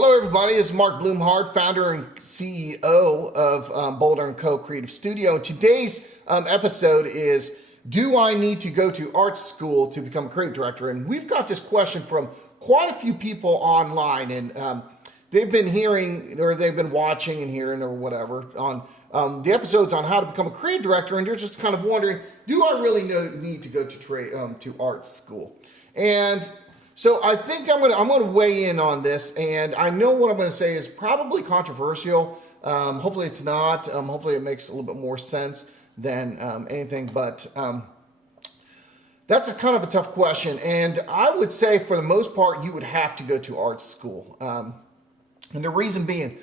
Hello, everybody. It's Mark Blumhardt, founder and CEO of Boulder & Co. Creative Studio. And today's episode is, do I need to go to art school to become a creative director? And we've got this question from quite a few people online. And they've been hearing, or they've been watching and hearing or whatever on the episodes on how to become a creative director. And they're just kind of wondering, do I really need to go to art school? And so I think I'm going to weigh in on this, and I know what I'm going to say is probably controversial. Hopefully it's not. Hopefully it makes a little bit more sense than anything. But that's a kind of a tough question, and I would say for the most part you would have to go to art school, and the reason being.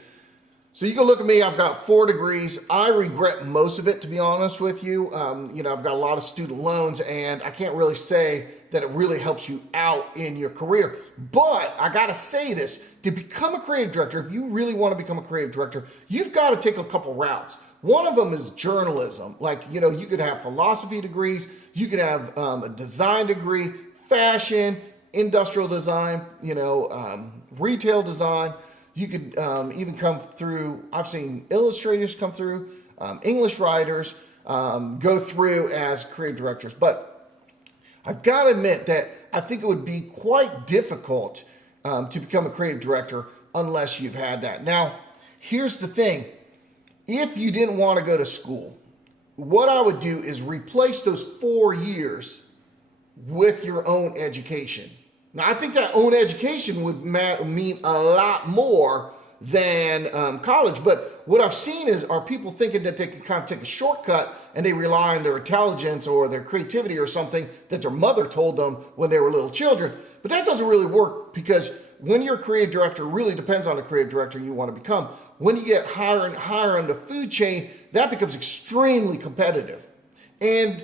So you can look at me, I've got 4 degrees. I regret most of it, to be honest with you. I've got a lot of student loans, and I can't really say that it really helps you out in your career. But I gotta say this, to become a creative director, if you really wanna become a creative director, you've gotta take a couple routes. One of them is journalism. Like, you could have philosophy degrees, you could have a design degree, fashion, industrial design, retail design. You could even come through, I've seen illustrators come through, English writers go through as creative directors. But I've got to admit that I think it would be quite difficult to become a creative director unless you've had that. Now, here's the thing. If you didn't want to go to school, what I would do is replace those 4 years with your own education. Now, I think that own education would mean a lot more than college. But what I've seen are people thinking that they can kind of take a shortcut and they rely on their intelligence or their creativity or something that their mother told them when they were little children. But that doesn't really work, because when you're a creative director, it really depends on the creative director you want to become. When you get higher and higher on the food chain, that becomes extremely competitive. And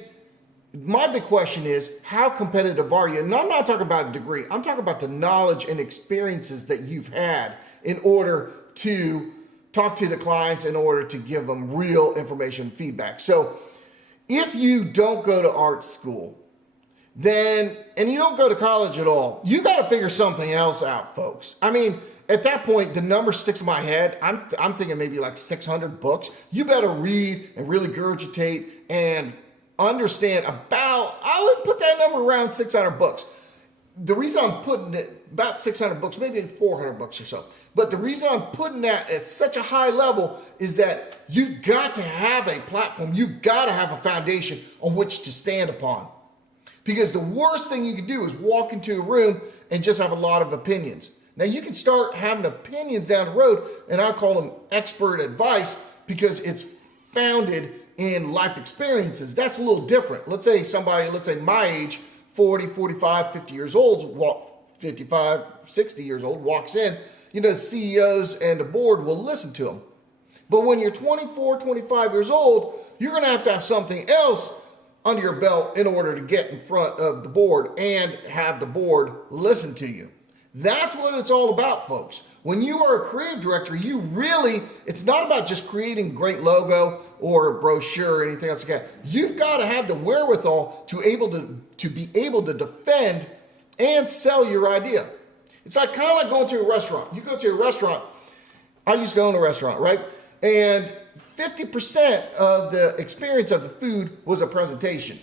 my big question is, how competitive are you? And I'm not talking about a degree. I'm talking about the knowledge and experiences that you've had in order to talk to the clients, in order to give them real information and feedback. So if you don't go to art school, and you don't go to college at all, you got to figure something else out, folks. I mean, at that point, the number sticks in my head. I'm thinking maybe like 600 books. You better read and really regurgitate and understand I would put that number around 600 books. The reason I'm putting it about 600 books, maybe 400 books or so. But the reason I'm putting that at such a high level is that you've got to have a platform. You've got to have a foundation on which to stand upon. Because the worst thing you can do is walk into a room and just have a lot of opinions. Now, you can start having opinions down the road, and I call them expert advice, because it's founded in life experiences. That's a little different. Let's say my age, 40, 45, 50 years old, 55, 60 years old, walks in, the CEOs and the board will listen to them. But when you're 24, 25 years old, you're going to have something else under your belt in order to get in front of the board and have the board listen to you. That's what it's all about, folks. When you are a creative director, it's not about just creating a great logo or a brochure or anything else like that. You've got to have the wherewithal to be able to defend and sell your idea. It's kind of like going to a restaurant. You go to a restaurant. I used to own a restaurant, right? And 50% of the experience of the food was a presentation.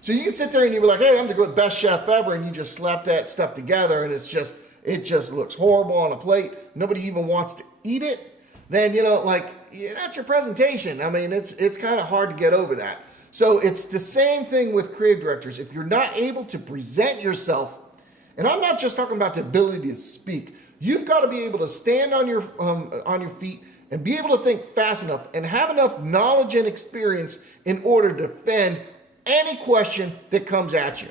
So you can sit there and you be like, hey, I'm the best chef ever, and you just slap that stuff together, and it just looks horrible on a plate. Nobody even wants to eat it. Then, that's your presentation. I mean, it's kind of hard to get over that. So it's the same thing with creative directors. If you're not able to present yourself, and I'm not just talking about the ability to speak, you've got to be able to stand on your feet and be able to think fast enough and have enough knowledge and experience in order to defend any question that comes at you.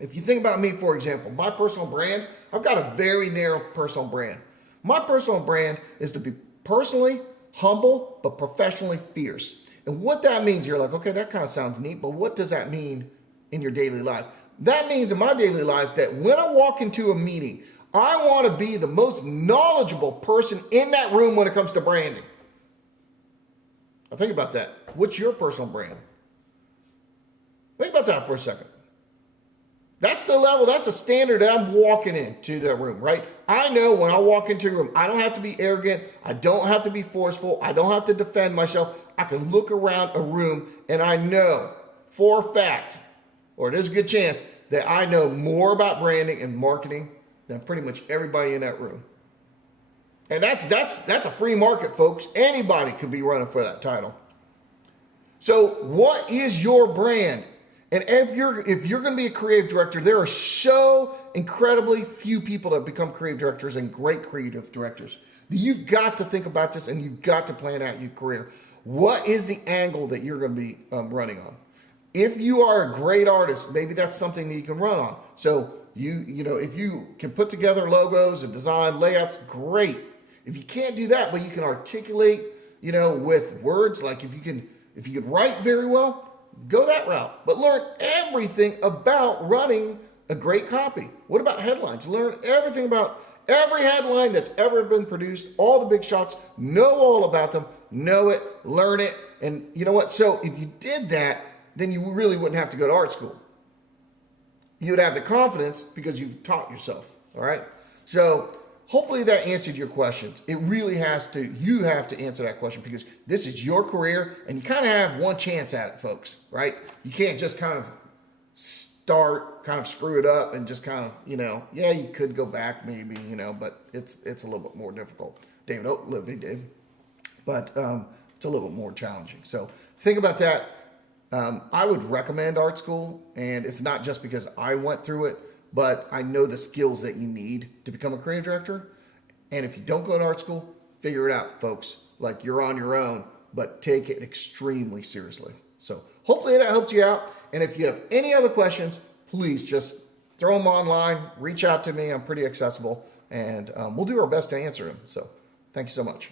If you think about me, for example, my personal brand, I've got a very narrow personal brand. My personal brand is to be personally humble, but professionally fierce. And what that means, you're like, okay, that kind of sounds neat, but what does that mean in your daily life? That means in my daily life that when I walk into a meeting, I want to be the most knowledgeable person in that room when it comes to branding. Now think about that. What's your personal brand? Think about that for a second. That's the level, that's the standard that I'm walking into the room, right? I know when I walk into a room, I don't have to be arrogant. I don't have to be forceful. I don't have to defend myself. I can look around a room and I know for a fact, or there's a good chance, that I know more about branding and marketing than pretty much everybody in that room. And that's a free market, folks. Anybody could be running for that title. So what is your brand? And if you're going to be a creative director, there are so incredibly few people that become creative directors and great creative directors. You've got to think about this and you've got to plan out your career. What is the angle that you're going to be running on? If you are a great artist, maybe that's something that you can run on. So you know, if you can put together logos and design layouts, great. If you can't do that, but you can articulate, you know, with words, like if you can write very well, go that route, but learn everything about running a great copy. What about headlines? Learn everything about every headline that's ever been produced, all the big shots, know all about them, know it, learn it. And you know what? So if you did that, then you really wouldn't have to go to art school. You would have the confidence because you've taught yourself, all right? So hopefully that answered your questions. It really has to, you have to answer that question because this is your career and you kind of have one chance at it, folks, right? You can't just kind of start, kind of screw it up and just kind of, you know, yeah, you could go back maybe, you know, but it's a little bit more difficult. David Oakley did, but it's a little bit more challenging. So think about that. I would recommend art school, and it's not just because I went through it, but I know the skills that you need to become a creative director. And if you don't go to art school, figure it out, folks. Like, you're on your own, but take it extremely seriously. So hopefully that helped you out. And if you have any other questions, please just throw them online, reach out to me. I'm pretty accessible, and we'll do our best to answer them. So thank you so much.